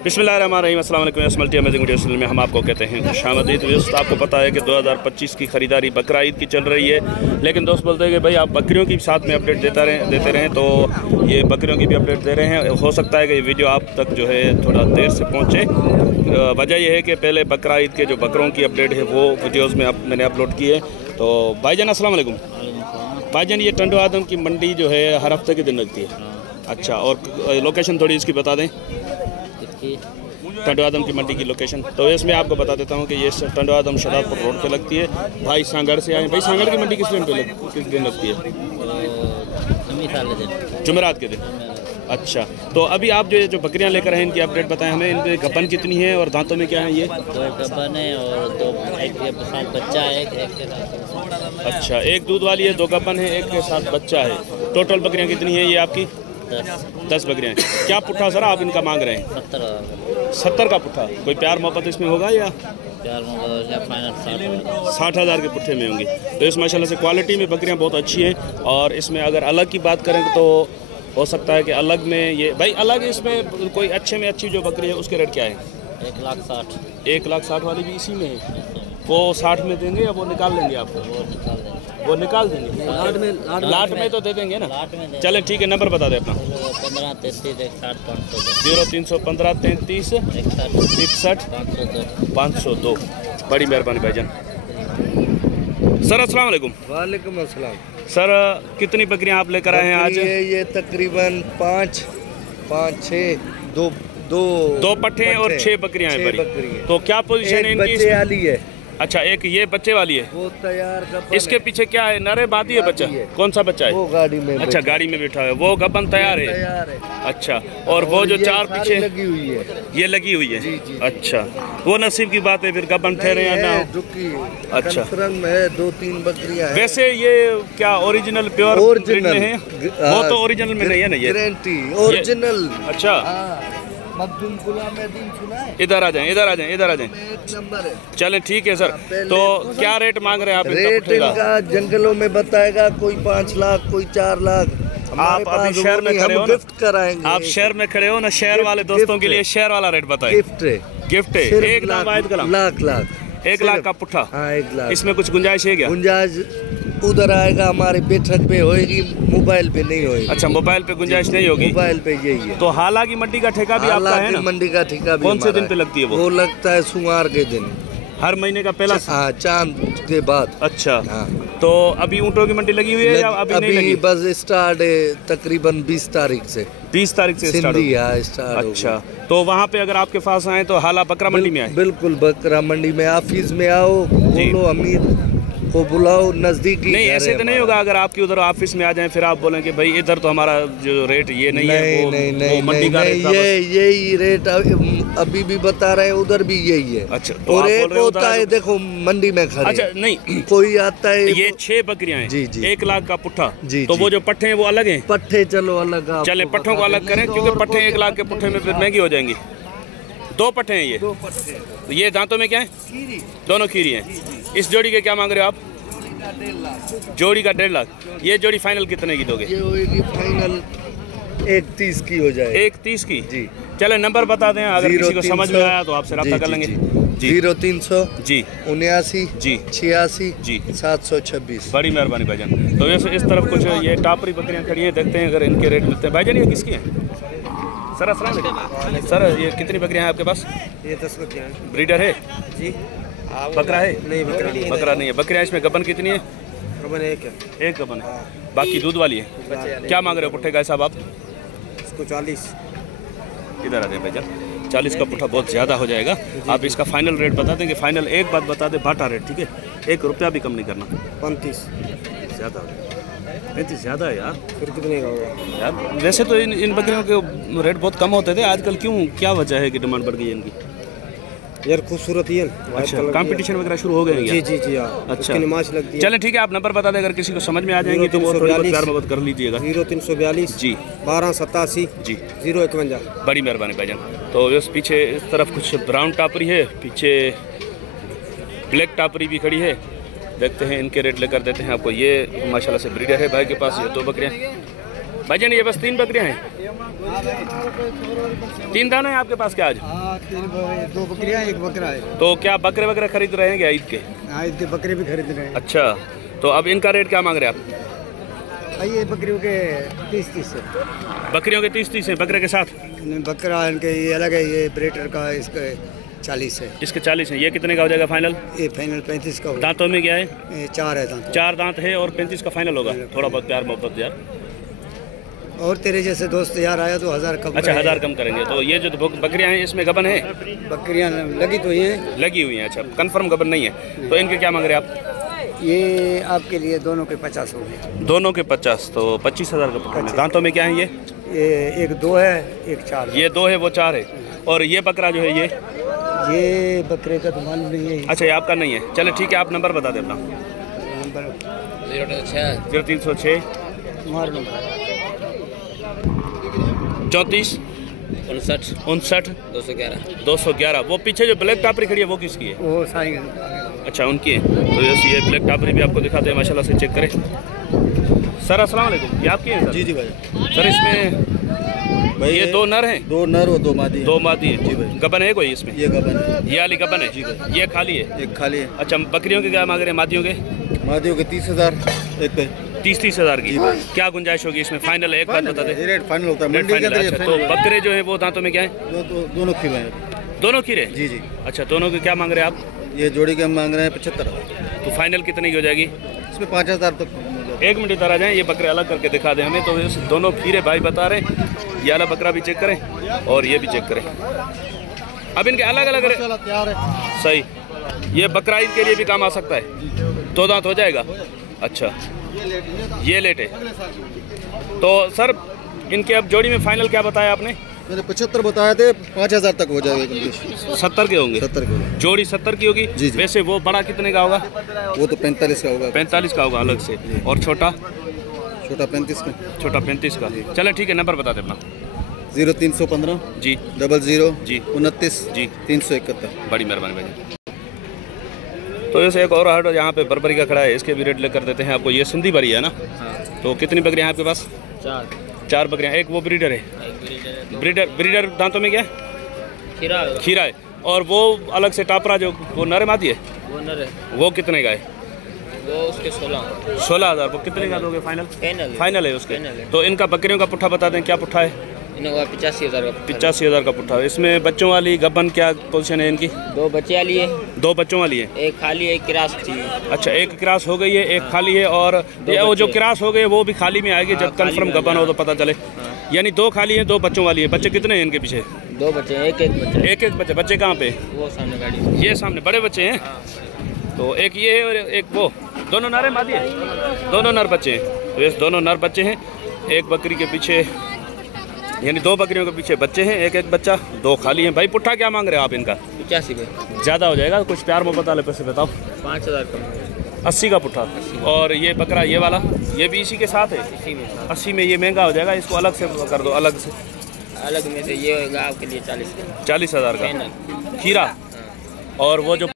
बिस्मिल्लाहिर्रहमानिर्रहीम, अस्सलाम वालेकुम। मल्टी अमेजिंग वीडियोस में हम आपको कहते हैं खुशामदीद। दोस्त आपको पता है कि 2025 की ख़रीदारी बकरा ईद की चल रही है, लेकिन दोस्त बोलते हैं कि भाई आप बकरियों की साथ में अपडेट देते रहें, तो ये बकरियों की भी अपडेट दे रहे हैं। हो सकता है कि ये वीडियो आप तक जो है थोड़ा देर से पहुँचे। वजह यह है कि पहले बकरा ईद के जो बकरों की अपडेट है वो वीडियोज़ में मैंने अपलोड की है। तो भाईजान अस्सलाम वालेकुम। भाईजान ये टंडो आदम की मंडी जो है हर हफ्ते के दिन लगती है। अच्छा, और लोकेशन थोड़ी इसकी बता दें, टंडो आदम की मंडी की लोकेशन। तो इसमें आपको बता देता हूँ कि ये टंडो आदम शदादपुर रोड पे लगती है। भाई सांगड़ से आए। भाई सांगड़ की मंडी किस दिन लगती है? जुमेरात के दिन। अच्छा, तो अभी आप जो बकरियां लेकर हैं इनकी अपडेट बताएं हमें। इनके गबन कितनी है और दांतों में क्या है? ये 2 गबन है और 2 एक के साथ बच्चा है, एक के साथ। अच्छा, एक दूध वाली है, 2 गबन है, एक के साथ बच्चा है। टोटल बकरियां कितनी है ये आपकी? 10 बकरियां। क्या पुट्ठा सर आप इनका मांग रहे हैं? 70 का पुट्ठा। कोई प्यार मोहब्बत इसमें होगा या प्यार मोहब्बत? फाइनल 60,000 के पुट्ठे में होंगी। तो इस माशाल्लाह से क्वालिटी में बकरियां बहुत अच्छी हैं। और इसमें अगर अलग की बात करें तो हो सकता है कि अलग में ये भाई अलग इसमें कोई अच्छे में अच्छी जो बकरी है उसके रेट क्या है? 1,60,000। 1,60,000 वाली भी इसी में है। वो 60 में देंगे या वो निकाल लेंगे आपको? वो निकाल देंगे। लाट में तो दे देंगे ना। चलें ठीक है, नंबर बता दें अपना। 0315 33 61 502। बड़ी मेहरबानी भाईजान। सर अस्सलाम वालेकुम। वालेकुम अस्सलाम। सर कितनी बकरियां आप लेकर आए हैं आज? ये तकरीबन 5, 6, 2 पट्ठे और 6 बकरियां हैं बड़ी। तो क्या पोजीशन है इनकी? बच्चे वाली है। अच्छा, एक ये बच्चे वाली है। वो तैयार गबन इसके पीछे क्या है? नरे बादी है बच्चा? कौन सा बच्चा है? वो गाड़ी में। अच्छा, गाड़ी में बैठा है। वो गबन तैयार है। अच्छा, और वो जो 4 पीछे लगी हुई है, ये लगी हुई है। जी। अच्छा, वो नसीब की बात है, फिर गबन ठहरे या ना। अच्छा, में है 2-3 बकरियां। वैसे ये क्या ओरिजिनल प्योर ओरिजिनल है? वो तो ओरिजिनल में नहीं है ना ये? Guarantee original. अच्छा, इधर आ जाएं। एक नंबर है। चलें ठीक है सर। तो क्या रेट मांग रहे हैं आप? रेट इनका जंगलों में बताएगा, कोई 5 लाख, कोई 4 लाख। आप अभी शहर में खड़े हो ना, गिफ्ट कराएंगे। आप शहर में खड़े हो ना, शहर वाले दोस्तों के लिए शहर वाला रेट बताएं। गिफ्ट है एकदम वाहिद कलाम। लाख 1 लाख का पुट्ठा। हाँ, 1 लाख। इसमें कुछ गुंजाइश है क्या? गुंजाइश उधर आएगा, हमारे बैठक पे होएगी, मोबाइल पे नहीं होएगी। अच्छा, मोबाइल पे गुंजाइश नहीं होगी? मोबाइल पे यही है। तो हालांकि मंडी का ठेका भी आपका है ना? मंडी का ठेका भी कौन से दिन पे लगती है वो? लगता है सोमवार के दिन, हर महीने का पहला। हाँ, चांद के बाद। अच्छा, हाँ। तो अभी ऊँटों की मंडी लगी हुई है या अभी नहीं लगी? बस स्टार्ट है तकरीबन 20 तारीख से। 20 तारीख से स्टार्ट। अच्छा, तो वहाँ पे अगर आपके पास आए तो हाला बकरा मंडी में आए? बिल्कुल, बकरा मंडी में ऑफिस में आओ, बोलो अमीर को बुलाओ, नजदीकी। नहीं, ऐसे तो नहीं होगा अगर आपकी उधर ऑफिस में आ जाएं फिर आप बोलें कि भाई इधर तो हमारा जो रेट ये नहीं है, वो मंडी का रेट था। यही रेट अभी भी बता रहे हैं, उधर भी यही है। अच्छा, तो और एक होता है, देखो मंडी में खड़े। अच्छा, नहीं कोई आता है। ये 6 बकरियां हैं। जी। 1 लाख का पुट्ठा। जी। तो वो जो पट्ठे हैं वो अलग हैं? पट्ठे चलो अलग। चले पट्ठों को अलग करें, क्योंकि पट्ठे 1 लाख के पुट्ठे में फिर महंगी हो जाएंगी। 2 पट्ठे हैं ये। 2 पट्ठे। तो ये दांतों में क्या है? दोनों खीरी हैं। इस जोड़ी के क्या मांग रहे हो आप? जोड़ी का 1.5 लाख। ये जोड़ी फाइनल कितने की दोगे? ये होगी फाइनल 1.30 की हो जाए। 1.30 की? जी। चले नंबर बता दें, अगर किसी को समझ में आया तो आपसे रब्ता कर लेंगे। 0300 जी 79 जी 86 जी 726। बड़ी मेहरबानी भाईजान। तो वैसे इस तरफ कुछ ये टापरी बकरियां खड़ी हैं, देखते हैं अगर इनके रेट मिलते हैं। भाईजान ये किसकी हैं? सर अस्सलाम वालेकुम। सर ये कितनी बकरियां हैं आपके पास? ये 10 बकरियां हैं। ब्रीडर है? जी। बकरा है? नहीं, बकरा नहीं है। बकरियां इसमें गबन कितनी है? गबन एक है। एक गबन है, बाकी दूध वाली है। क्या मांग रहे हो पुट्ठे का साहब आप? इसको 40। इधर आ जाए भाईजान। 40 का पुट्ठा बहुत ज़्यादा हो जाएगा। आप इसका फाइनल रेट बता देंगे? फाइनल एक बात बता दें, बाटा रेट, ठीक है? 1 रुपया भी कम नहीं करना। 35 ज़्यादा हो, 35 ज़्यादा है यार। फिर कितने का होगा यार? वैसे तो इन बकरियों के रेट बहुत कम होते थे, आजकल क्यों, क्या वजह है कि डिमांड बढ़ गई है इनकी? यार खूबसूरत ही है। अच्छा, कंपटीशन वगैरह शुरू हो गए हैं? जी। अच्छा, नमाज लगती है। चलें ठीक है, आप नंबर बता दें, अगर किसी को समझ में आ जाएंगी तो वो थोड़ी बहुत प्यार मोहब्बत कर लीजिएगा। 0342 जी 1287 जी 051। बड़ी मेहरबानी भाईजान। तो इस पीछे इस तरफ कुछ ब्राउन टापरी है, पीछे ब्लैक टापरी भी खड़ी है। देखते हैं इनके रेट लेकर देते हैं आपको। ये माशाल्लाह से ब्रीडर है भाई के पास। ये 2 बकरियाँ भाईजान ये बस 3 बकरियां हैं, 3 दाने हैं आपके पास क्या आज? हाँ 2 बकरियां 1 बकरा है। तो क्या बकरे वगैरह खरीद रहे हैं क्या ईद के? हाँ ईद के बकरे भी खरीद रहे हैं। अच्छा, तो अब इनका रेट क्या मांग रहे हैं आप? ये बकरियों के 30-30 है। बकरियों के 30-30 हैं, बकरे के साथ? बकरा इनके ये अलग है, ये ब्रेटर का इसका 40 है। इसके 40 हैं। ये कितने का हो जाएगा फाइनल? ये फाइनल 35 का होगा। दांतों में क्या है? 4 है दांत। 4 दांत है और 35 का फाइनल होगा। थोड़ा बहुत प्यार मोहब्बत यार। और तेरे जैसे दोस्त यार आया तो 1000 कम। अच्छा 1000 कम करेंगे। तो ये जो बकरियां हैं इसमें गबन है? बकरियां लगी तो ये लगी हुई हैं। अच्छा, कंफर्म गबन नहीं है। तो इनके क्या मांग रहे हैं आप? ये आपके लिए दोनों के 50 हो गए। दोनों के 50, तो 25,000 का पकड़ना। दांतों में क्या है ये? एक 2 है, एक 4 है। ये 2 है, वो 4 है। और ये बकरा जो है ये बकरे का तो मालूम नहीं है। अच्छा, ये आपका नहीं है। चलो ठीक है, आप नंबर बता दें अपना। नंबर 0306 34 59 211। वो पीछे जो ब्लैक टापरी खड़ी है वो किसकी है? वो साई। अच्छा, उनकी है। तो ये ब्लैक टापरी भी आपको दिखाते हैं, माशाल्लाह से चेक करें। सर अस्सलाम वालेकुम, ये आपकी है? जी जी भाई। सर इसमें भाई ये 2 नर हैं? 2 नर और 2 मादी। 2 मादी है जी भाई। गबन है कोई इसमें? ये गबन है। ये वाली गबन है जी भाई। ये खाली है? एक खाली है। अच्छा, बकरियों के क्या मांग रहे हैं? मादियों के? मादियों के 30,000 एक पे। 30,000 की। क्या गुंजाइश होगी इसमें? फाइनल है? एक बात बता दें। रेट फाइनल होता है रेट मंडी के फाइनल है। अंदर। अच्छा, तो बकरे जो है वो दांतों में क्या है? दोनों खिले हैं। दोनों खीरे? जी जी। अच्छा, दोनों के क्या मांग रहे हैं आप? ये जोड़ी के हम मांग रहे हैं 75। तो फाइनल कितने की हो जाएगी? इसमें 5000 तक। 1 मिनट इधर आ जाएं, ये बकरे अलग करके दिखा दें हमें। तो इस दोनों खीरे भाई बता रहे हैं। ये वाला बकरा भी चेक करें और ये भी चेक करें। अब इनके अलग अलग तैयार है। सही। ये बकरा ईद के लिए भी काम आ सकता है। 2 दांत हो जाएगा। अच्छा, ये लेट है। तो सर इनके अब जोड़ी में फाइनल क्या बताया आपने? मैंने 75 बताए थे, 5000 तक हो जाएगा। 70 के होंगे? 70 के जोड़ी 70 की होगी। जी जी। वैसे वो बड़ा कितने का होगा? वो तो 45 का होगा। 45 का होगा अलग से। और छोटा? छोटा 35 का। छोटा 35 का। चलो ठीक है, नंबर बता दे अपना। 0315 जी 00 जी 29 जी 371। बड़ी मेहरबानी भाई। तो ऐसे एक और हाट यहाँ पे बर्बरी का खड़ा है, इसके भी रेट लेकर देते हैं आपको। ये सिंधी बरी है ना? तो कितनी बकरियाँ हैं आपके पास? 4 बकरियाँ। एक वो ब्रीडर है? ब्रीडर दांतों में क्या है? खीरा है। और वो अलग से टापरा जो वो नर मादी है? वो नर है। वो कितने का है? वो उसके 16,000। वो कितने का दोगे फाइनल? फाइनल है उसके। तो इनका बकरियों का पुट्ठा बता दें, क्या पुट्ठा है? 85,000 का। 85,000 का पुट्ठा। इसमें बच्चों वाली गबन क्या पोजीशन है इनकी? 2 बच्चे वाली है। 2 बच्चों वाली है। एक खाली है, एक क्रास थी। अच्छा, एक क्रास हो गई है, एक खाली है। और ये वो जो क्रास हो गए वो भी खाली में आएगी जब कंफर्म गबन हो तो पता चले। यानी 2 खाली है, 2 बच्चों वाली है। बच्चे कितने हैं इनके पीछे? 2 बच्चे हैं, एक बच्चा। एक बच्चे। बच्चे कहाँ पे? वो सामने गाड़ी। ये सामने बड़े बच्चे हैं। तो एक ये है और एक वो। दोनों नर है मादी है? दोनों नर बच्चे हैं। तो ये दोनों नर बच्चे हैं। एक बकरी के पीछे, यानी 2 बकरियों के पीछे बच्चे हैं, एक बच्चा, 2 खाली हैं। भाई पुट्ठा क्या मांग रहे हो आप इनका? 85 भाई। ज़्यादा हो जाएगा, कुछ प्यार मोहब्बत वाले पैसे बताओ। 5000 कम। 80 का पुट्ठा। और ये बकरा ये वाला, ये भी इसी के साथ है? इसी में 80 में। ये महंगा हो जाएगा, इसको अलग से कर दो। अलग से अलग में से ये होगा आपके लिए 40,000 का खीरा। और वो जो